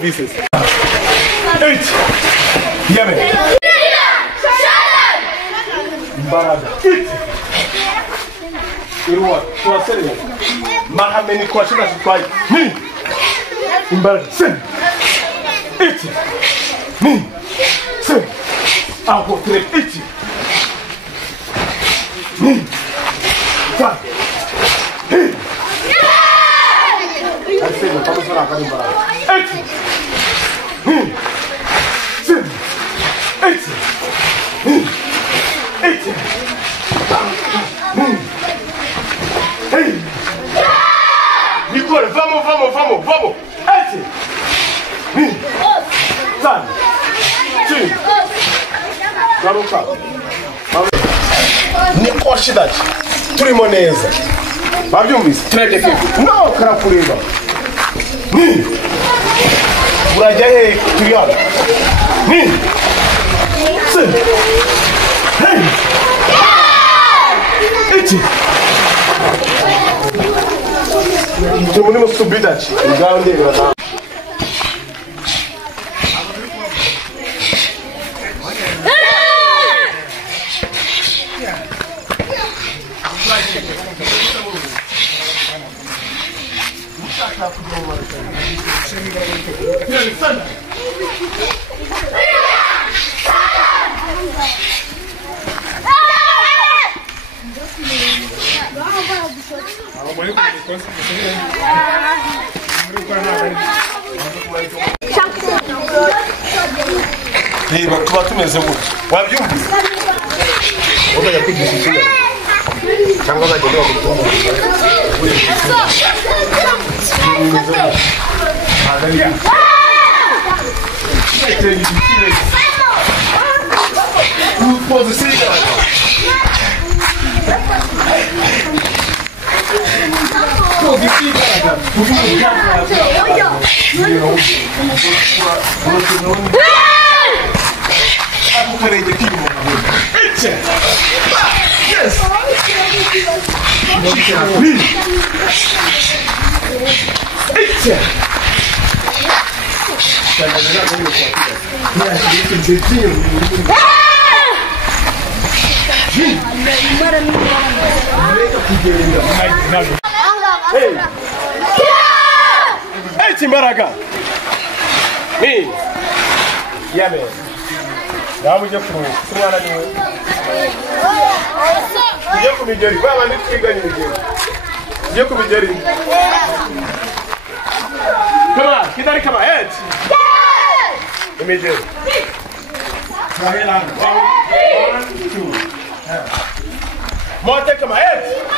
Pieces. 8. Yemen. Baraga. 8. Irwa. Tuwasele. Mahameni kwa shida sikwai. Ni. Imbaraga. 7. 8. Ni. 7. Ako 3. 8. Ni. 5. Hey. I say the public are coming back. 8. 7. 8. 8. Hey. Nicole, vamos. 8. 10. 2. Niko shidati. Tulimoneza. Babyumvise. Trade effect. No karakureba. Ni. Urajya he tuyaba. Ni. Se. Hey. Iti. Tumuni musubidati. Ugande birata. Hey, but what is it? What you? What are you doing? I'm going to go. Who was the singer? Yes. Hey, Timbaraga. Me. Yeah, man. Now we just through. You could be Jerry. Well, I need to figure you. You could be Jerry. Come on, come on, head. Let me do. 1, 2. More, take my head.